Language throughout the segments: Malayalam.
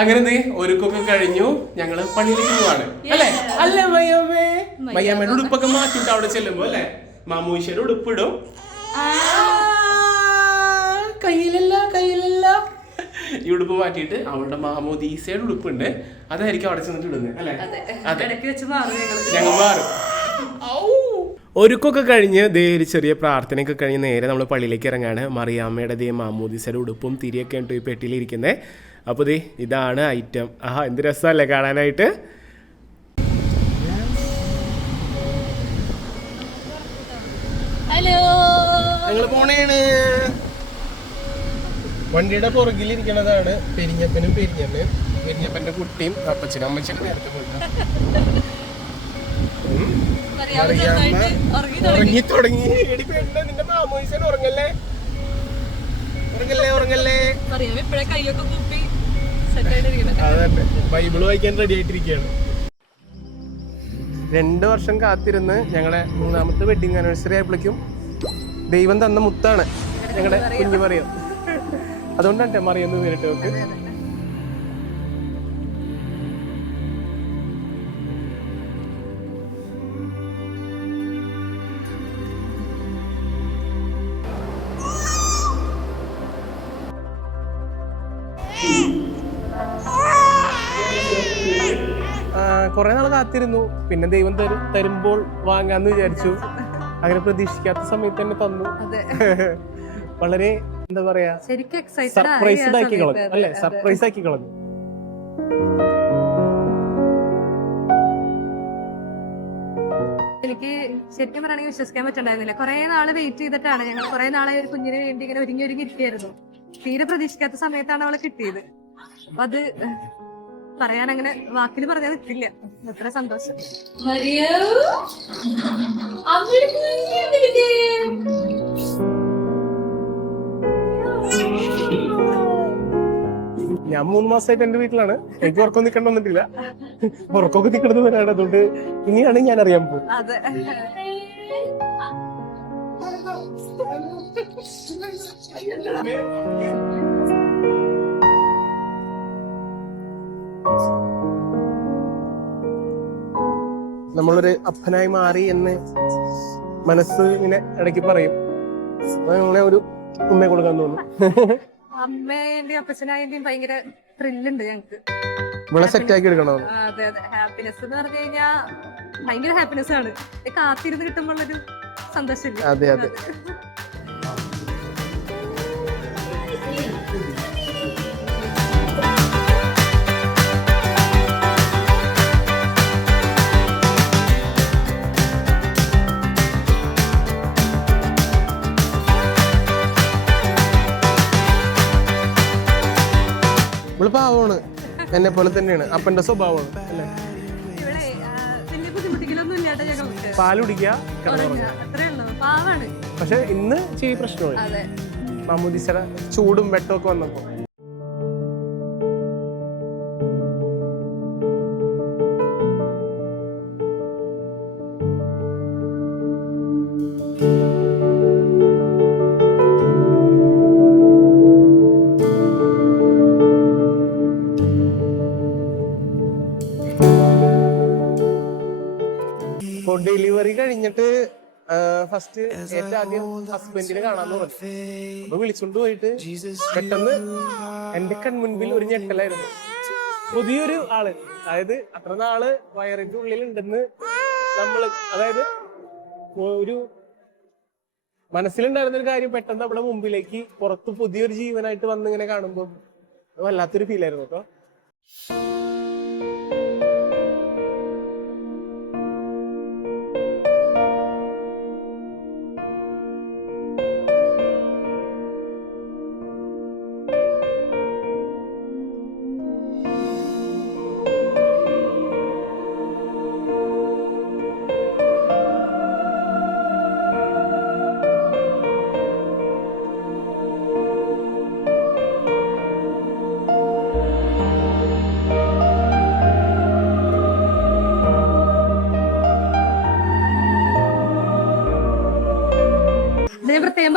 അങ്ങനെ ഒരുക്കൊക്കെ കഴിഞ്ഞു, ഞങ്ങള് പള്ളിയിലേക്ക് പോവാണ് അല്ലെ? അല്ലേ മയ്യമ്മേ? മയ്യമ്മയുടെ ഉടുപ്പൊക്കെ മാറ്റിട്ട് അവിടെ ചെല്ലുമ്പോ അല്ലെ മാമൂശ്ശേരുടെ ഉടുപ്പിടും. കയ്യിലല്ല ഈ ഉടുപ്പ് മാറ്റിയിട്ട് അവളുടെ മാമോദീസയുടെ ഉടുപ്പുണ്ട്, അതായിരിക്കും അവിടെ ചെന്നിട്ട് ഇടുന്നത് അല്ലെ? ഞങ്ങൾ മാറും. ഒരുക്കൊക്കെ കഴിഞ്ഞ് ദേ ഒരു ചെറിയ പ്രാർത്ഥനയൊക്കെ കഴിഞ്ഞ് നേരെ നമ്മൾ പള്ളിയിലേക്ക് ഇറങ്ങാണ്. മറിയാമ്മയുടെ ദേ മാമോദീസയുടെ ഉടുപ്പും തിരിയൊക്കെ ഉണ്ട് ഈ പെട്ടിയിലിരിക്കുന്നത്. അപ്പോൾ ദേ ഇതാണ് ഐറ്റം. ആഹാ, എന്ത് രസമല്ലേ കാണാനായിട്ട്. ഞങ്ങൾ പോണേണ്. വണ്ടിയുടെ പുറകിലിരിക്കണതാണ് പെരിഞ്ഞപ്പനും പെരിഞ്ഞമ്മയും, പെരിഞ്ഞപ്പന്റെ കുട്ടിയും അപ്പച്ചനും അമ്മച്ചനും നേരത്തെ പോയിട്ട് ഉറങ്ങി തുടങ്ങി. നിന്റെ മാമോയിസൻ ഉറങ്ങല്ലേ ഉറങ്ങല്ലേ. അതന്നെ, ബൈബിള് വായിക്കാൻ റെഡി ആയിട്ടിരിക്കുകയാണ്. 2 വർഷം കാത്തിരുന്ന് ഞങ്ങളുടെ 3ാമത്തെ വെഡിങ് ആനിവേഴ്സറി ആയപ്പോഴേക്കും ദൈവം തന്ന മുത്താണ് ഞങ്ങളുടെ കുഞ്ഞു മറിയം. അതുകൊണ്ടാണ് മറിയൊന്ന് നേരിട്ട് നോക്ക്. കുറെ നാൾ കാത്തിരുന്നു, പിന്നെ ദൈവം തരുമ്പോൾ വാങ്ങാന്ന് വിചാരിച്ചു. അങ്ങനെ പ്രതീക്ഷിക്കാത്ത സമയത്ത് തന്നെ തന്നു. വളരെ എന്താ പറയാ, സർപ്രൈസ്ഡ് ആക്കി കളഞ്ഞു അല്ലെ? സർപ്രൈസ് ആക്കി കളഞ്ഞു. എനിക്ക് ശരിക്കും പറയുകയാണെങ്കിൽ വിശ്വസിക്കാൻ പറ്റുണ്ടായിരുന്നില്ല. കുറെ നാള് വെയിറ്റ് ചെയ്തിട്ടാണ് ഞങ്ങൾ, കുറെ നാളെ ഒരു കുഞ്ഞിന് വേണ്ടി ഇങ്ങനെ ഒരുങ്ങി ഇരിക്കുകയായിരുന്നു. തീരെ പ്രതീക്ഷിക്കാത്ത സമയത്താണ് അവളെ കിട്ടിയത്. അപ്പൊ അത് പറയാൻ അങ്ങനെ വാക്കിൽ പറഞ്ഞാൽ നിൽക്കില്ല. എത്ര സന്തോഷം. ഞാൻ 3 മാസമായിട്ട് എന്റെ വീട്ടിലാണ്. എനിക്ക് ഉറക്കം നിൽക്കേണ്ട വന്നിട്ടില്ല. ഉറക്കമൊക്കെ നിൽക്കുന്നത് വരാണ്. അതുകൊണ്ട് ഇനിയാണ് ഞാൻ അറിയാൻ പോകും. നമ്മളൊരു അപ്പനായി മാറി എന്ന് മനസ്സ് ഇങ്ങനെ ഇടയ്ക്ക് പറയും. അങ്ങനെ ഒരു ഉമ്മയെ കൊടുക്കാൻ തോന്നുന്നു. അമ്മേന്റെയും അപ്പച്ചനായന്റെയും ഭയങ്കര ത്രില്ലുണ്ട് ഞങ്ങക്ക്. ഇവിടെ സെറ്റ് ആക്കി എടുക്കണോ? അതെ അതെ, ഹാപ്പിനെസ് എന്ന് പറഞ്ഞു കഴിഞ്ഞാ ഭയങ്കര ഹാപ്പിനെസ് ആണ്. കാത്തിരുന്ന് കിട്ടുമ്പോഴൊരു സന്തോഷം. അതെ അതെ. ഇവള് പാവമാണ്, എന്നെ പോലെ തന്നെയാണ്. അപ്പന്റെ സ്വഭാവമാണ് അല്ലേ? പാല് കുടിക്കുക, പക്ഷെ ഇന്ന് ചെയ്യ പ്രശ്നമായി. മാമോദീസയുടെ ചൂടും വെട്ടമൊക്കെ വന്നപ്പോ ഡെലിവറി കഴിഞ്ഞിട്ട് ഫസ്റ്റ് ഏറ്റവും ആദ്യം ഹസ്ബൻഡിനെ കാണാന്ന് പറഞ്ഞു. അപ്പൊ വിളിച്ചോണ്ട് പോയിട്ട് പെട്ടെന്ന് എന്റെ കൺമുൻപിൽ ഒരു ഞെട്ടലായിരുന്നു. പുതിയൊരു ആള്, അതായത് അത്ര നാള് വയറിന്റെ ഉള്ളിൽ ഉണ്ടെന്ന് നമ്മള്, അതായത് ഒരു മനസ്സിലുണ്ടായിരുന്ന ഒരു കാര്യം പെട്ടെന്ന് നമ്മുടെ മുമ്പിലേക്ക് പുറത്ത് പുതിയൊരു ജീവനായിട്ട് വന്നിങ്ങനെ കാണുമ്പോ വല്ലാത്തൊരു ഫീൽ ആയിരുന്നു കേട്ടോ.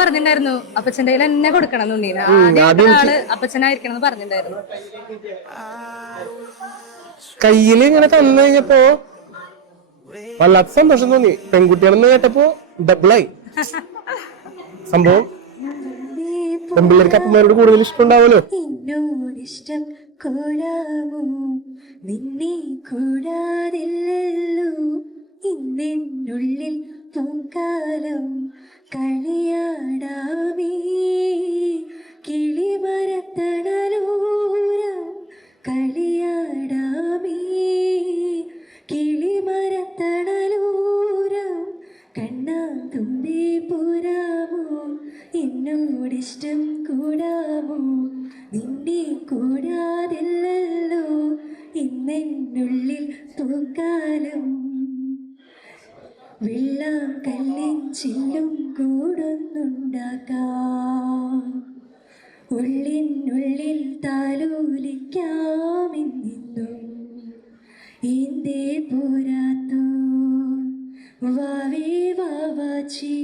പറഞ്ഞിട്ടുണ്ടായിരുന്നു അപ്പച്ചന്റെ കയ്യിൽ എന്നെ കൊടുക്കണം ഉണ്ണീനെ. ആള് അപ്പച്ചനായിരിക്കണം എന്ന് പറഞ്ഞിട്ടുണ്ടായിരുന്നു. കയ്യില് ഇങ്ങനെ തന്നു കഴിഞ്ഞപ്പോ വല്ലാത്ത സന്തോഷം തോന്നി. പെൺകുട്ടിയാണെന്ന് കേട്ടപ്പോ ഡബിളായി സംഭവം. പെൺപിള്ളേർക്ക് അപ്പന്മാരോട് കൂടുതൽ ഇഷ്ടം ഉണ്ടാവുമല്ലോ. എന്നോടിഷ്ടം കൂടാമോ നിന്നെ കൂടാതില്ലല്ലോ ഇന്നെന്നുള്ളിൽ പൂക്കാലം കളിയാടാമേ കിളിമരത്തണലോരം കളിയാടാമേ കിളിമരത്തണലോരം കണ്ണാ തുമ്പി പോരാമോ എന്നോടിഷ്ടം കൂടാമോ നിന്നെ കൂടാതില്ലല്ലോ ഇന്നെന്നുള്ളിൽ പൂക്കാലം വെള്ളം കല്ലിൻ ചില്ലും കൂടൊന്നുണ്ടാക്കാം ഉള്ളിനുള്ളിൽ താലോലിക്കാമെന്നും എന്തേ പോരാത്തോ വാവേ വാവാച്ചി.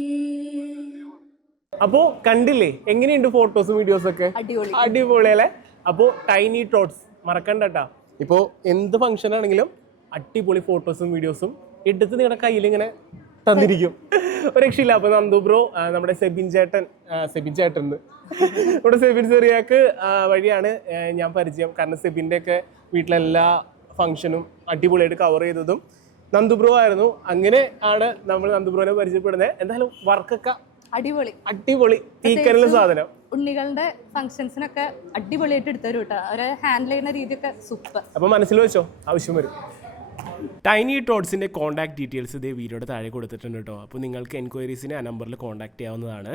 അപ്പോ കണ്ടില്ലേ എങ്ങനെയുണ്ട് ഫോട്ടോസും വീഡിയോസും ഒക്കെ? അടിപൊളിയല്ലേ? അപ്പോ ടൈനി ടോട്ട്സ് മറക്കണ്ടട്ടാ. ഇപ്പോ എന്ത് ഫംഗ്ഷൻ ആണെങ്കിലും അടിപൊളി ഫോട്ടോസും വീഡിയോസും എടുത്ത് നിങ്ങളുടെ കയ്യിൽ ഇങ്ങനെ തന്നിരിക്കും. ഒരു രക്ഷയില്ല. അപ്പൊ നന്ദു ബ്രോ നമ്മുടെ സെബിൻ ചേട്ടൻ നമ്മുടെ സെബിൻ ചെറിയാക്ക് വഴിയാണ് ഞാൻ പരിചയം. കാരണം സെബിൻ്റെ ഒക്കെ വീട്ടിലെല്ലാ ഫംഗ്ഷനും അടിപൊളിയായിട്ട് കവർ ചെയ്തതും നന്ദു ബ്രോ ആയിരുന്നു. അങ്ങനെ ആണ് നമ്മൾ നന്ദു ബ്രോനെ പരിചയപ്പെടുന്നത്. എന്തായാലും വർക്കൊക്കെ അടിപൊളി തീക്കനല് സാധനം. ഉണ്ണികളുടെ ഫംഗ്ഷൻസിനൊക്കെ അടിപൊളിയായിട്ട് എടുത്തരും കേട്ടോ. അവരെ ഹാൻഡിൽ ചെയ്യുന്ന രീതിയൊക്കെ സൂപ്പർ. അപ്പൊ മനസ്സിൽ വെച്ചോ, ആവശ്യം വരും. ടൈനി ടോട്ട്സിന്റെ കോൺടാക്ട് ഡീറ്റെയിൽസ് ഇതേ വീഡിയോയുടെ താഴെ കൊടുത്തിട്ടുണ്ട് കേട്ടോ. അപ്പോൾ നിങ്ങൾക്ക് എൻക്വയറീസിന് ആ നമ്പറിൽ കോൺടാക്ട് ചെയ്യാവുന്നതാണ്.